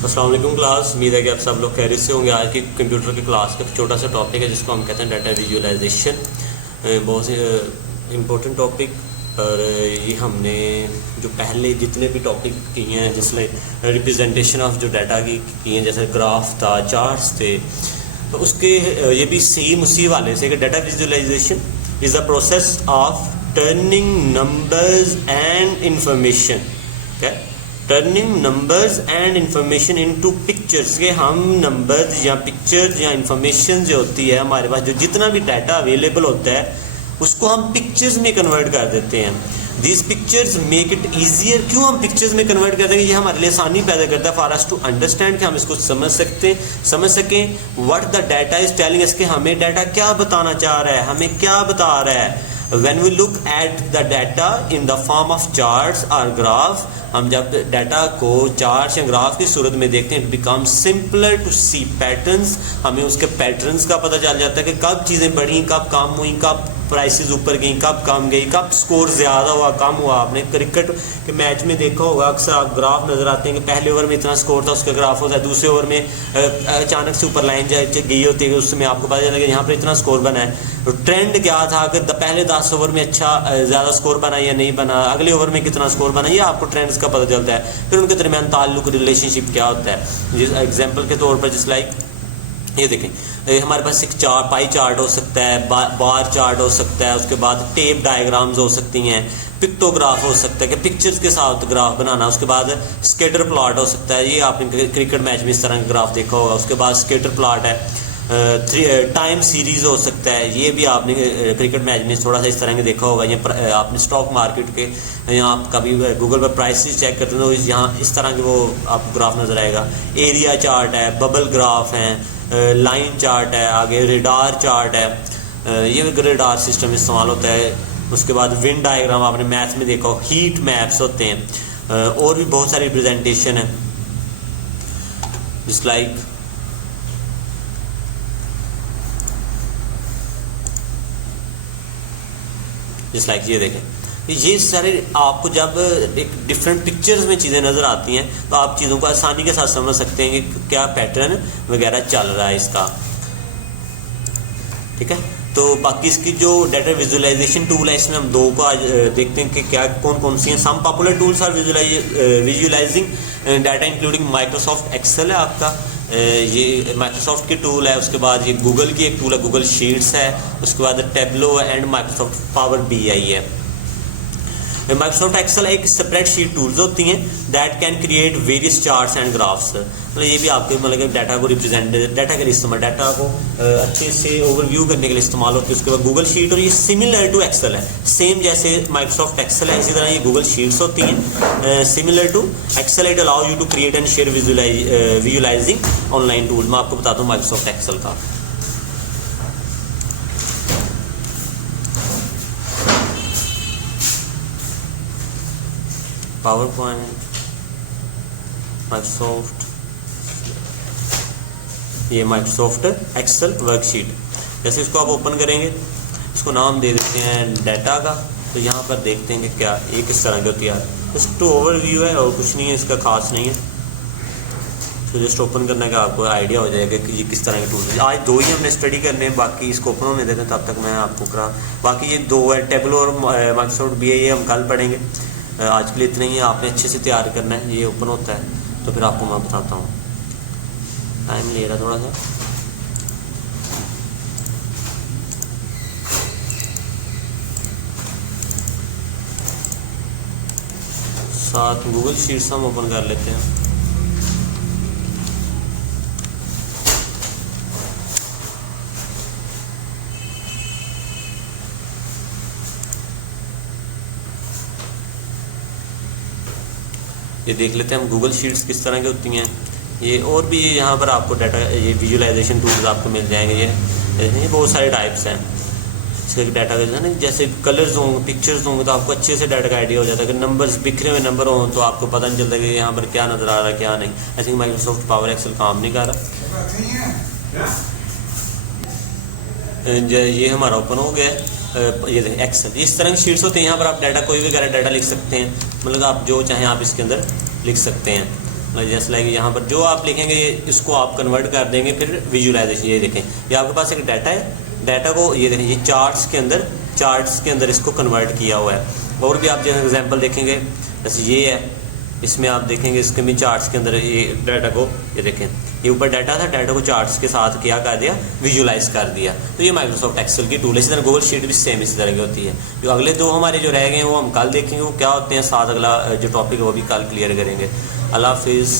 अस्सलाम वालेकुम क्लास, उम्मीद है कि आप सब लोग खैरियत से होंगे। आज की कंप्यूटर की क्लास का छोटा सा टॉपिक है जिसको हम कहते हैं डाटा विजुअलाइजेशन। बहुत ही इम्पोर्टेंट टॉपिक। और ये हमने जो पहले जितने भी टॉपिक किए हैं जिसमें रिप्रेजेंटेशन ऑफ जो डाटा की किए हैं, जैसे ग्राफ था, चार्ट्स थे, तो उसके ये भी सेम उसी वाले से कि data visualisation is the process of turning numbers and information. क्या? Turning numbers and information into pictures. के हम नंबर्स या पिक्चर्स या इंफॉर्मेशन जो होती है हमारे पास, जो जितना भी डाटा अवेलेबल होता है उसको हम पिक्चर्स में कन्वर्ट कर देते हैं। This pictures make it easier. क्यों हम पिक्चर्स में कन्वर्ट करते हैं? ये हमारे लिए आसानी पैदा करता है फॉर अस टू अंडरस्टैंड, कि हम इसको समझ सकें what the data is telling us, कि हमें डाटा क्या बताना चाह रहा है, हमें क्या बता रहा है। When we look at the data in the form of charts or graph, हम जब डाटा को चार्ट्स या ग्राफ की सूरत में देखते हैं, it become simpler to see patterns. हमें उसके पैटर्न्स का पता चल जाता है कि कब चीज़ें बढ़ी, कब कम हुई, कब प्राइसेस ऊपर गई, कब कम गई, कब स्कोर ज़्यादा हुआ, कम हुआ। आपने क्रिकेट के मैच में देखा होगा, अक्सर आप ग्राफ नज़र आते हैं कि पहले ओवर में इतना स्कोर था, उसका ग्राफ होता है, दूसरे ओवर में अचानक से ऊपर लाइन गई होती है, उसमें आपको पता चला कि यहाँ पर इतना स्कोर बना है। तो ट्रेंड क्या था कि पहले 10 ओवर में अच्छा ज़्यादा स्कोर बना या नहीं बना, अगले ओवर में कितना स्कोर बना, ये आपको ट्रेंड्स का पता चलता है। फिर उनके दरमियान ताल्लुक, रिलेशनशिप क्या होता है। जिस एग्जांपल के तौर पर जिस लाइक ये देखें, हमारे पास एक पाई चार्ट हो सकता है, बार चार्ट हो सकता है, उसके बाद टेप डायग्राम्स हो सकती हैं, पिक्टोग्राफ हो सकता है कि पिक्चर्स के साथ ग्राफ बनाना, उसके बाद स्केटर प्लॉट हो सकता है। ये आपने क्रिकेट मैच में इस तरह का ग्राफ देखा होगा। उसके बाद स्केटर प्लॉट है, टाइम सीरीज़ हो सकता है, ये भी आपने क्रिकेट मैच में थोड़ा सा इस तरह के देखा होगा। ये आपने स्टॉक मार्केट के यहाँ आप कभी गूगल पर प्राइसेस चेक करते हैं तो यहाँ इस तरह के वो आपको ग्राफ नज़र आएगा। एरिया चार्ट है, बबल ग्राफ हैं, लाइन चार्ट है, आगे रेडार चार्ट है, ये रेडार सिस्टम इस्तेमाल होता है। उसके बाद विंड डायग्राम आपने मैथ में देखा हो, हीट मैप्स होते हैं, और भी बहुत सारी रिप्रेजेंटेशन है जिस लाइक ये देखें। ये सारे आपको जब एक डिफरेंट पिक्चर्स में चीज़ें नज़र आती हैं तो आप चीज़ों को आसानी के साथ समझ सकते हैं कि क्या पैटर्न वगैरह चल रहा है इसका। ठीक है, तो बाकी इसकी जो डाटा विजुअलाइजेशन टूल है, इसमें हम दो को आज देखते हैं कि क्या कौन कौन सी हैं। Some popular tools are visualising data including Microsoft Excel है आपका, ये माइक्रोसॉफ्ट की टूल है। उसके बाद ये गूगल की एक टूल है, गूगल शीट्स है। उसके बाद टेबलो एंड माइक्रोसॉफ्ट पावर BI है। माइक्रोसॉफ्ट एक्सेल एक स्प्रेडशीट टूल्स होती हैं that can create various charts and graphs. मतलब ये भी आपके मतलब डाटा को रिप्रेजेंट, डाटा के लिए इस्तेमाल, डाटा को अच्छे से ओवरव्यू करने के लिए इस्तेमाल होती है। उसके बाद गूगल शीट, और ये सिमिलर टू एक्सेल है, सेम जैसे माइक्रोसॉफ्ट एक्सेल है इसी तरह ये गूगल शीट्स होती हैं, similar to Excel. It allow you to create and share visualising online tool. मैं आपको बताता हूँ माइक्रोसॉफ्ट एक्सेल का। पावर पॉइंट, माइक्रोसॉफ्ट, ये माइक्रोसॉफ्ट एक्सेल वर्कशीट। जैसे इसको आप ओपन करेंगे, इसको नाम दे देते हैं डाटा का। तो यहाँ पर देखते हैं कि क्या ये किस तरह की होती है। जस्ट टू ओवरव्यू है और कुछ नहीं है, इसका खास नहीं है। तो जस्ट ओपन करने का आपको आइडिया हो जाएगा कि ये किस तरह के टूल है। आज दो ही हमने स्टडी करने हैं, बाकी इसको ओपन होने देते हैं, तब तक मैं आपको करा। बाकी ये दो है, टेबलो और माइक्रोसॉफ्ट BI, ये हम कल पढ़ेंगे। आज के लिए इतना ही है, आपने अच्छे से तैयार करना है। ये ओपन होता है तो फिर आपको मैं बताता हूँ, टाइम ले रहा थोड़ा सा। साथ गूगल शीट्स हम ओपन कर लेते हैं। ये देख लेते हैं हम गूगल शीट्स किस तरह की होती हैं। ये और भी यहाँ पर आपको डाटा, ये विजुअलाइजेशन टूल्स आपको मिल जाएंगे। ये बहुत सारे टाइप्स हैं इसके डाटा का, है ना। जैसे कलर्स होंगे, पिक्चर्स होंगे तो आपको अच्छे से डाटा का आइडिया हो जाता है। अगर नंबर्स, बिखरे हुए नंबर हों तो आपको पता नहीं चलता कि यहाँ पर क्या नज़र आ रहा है क्या नहीं। I think Microsoft power Excel काम नहीं कर रहा। ये हमारा ओपन हो गया है। ये एक्सेल, इस तरह की शीट्स होती हैं। यहाँ पर आप डाटा, कोई भी डाटा लिख सकते हैं, मतलब आप जो चाहें आप इसके अंदर लिख सकते हैं। जैसे लाइक यहाँ पर जो आप लिखेंगे इसको आप कन्वर्ट कर देंगे फिर विजुलाइजेशन। ये देखें, ये आपके पास एक डाटा है, डाटा को ये देखें, ये चार्ट्स के अंदर इसको कन्वर्ट किया हुआ है। और भी आप जो एग्जांपल देखेंगे जैसे ये है, इसमें आप देखेंगे इसके भी चार्ट्स के अंदर ये डाटा को, ये देखें ये ऊपर डाटा था, डाटा को चार्ट्स के साथ क्या कर दिया, विजुलाइज कर दिया। तो ये माइक्रोसॉफ्ट एक्सेल की टूल है। इसी तरह गूगल शीट भी सेम इसी तरह की होती है। जो अगले दो हमारे जो रह गए हैं वो हम कल देखेंगे वो क्या होते हैं, साथ अगला जो टॉपिक है वो भी कल क्लियर करेंगे। अल्लाह हाफिज़।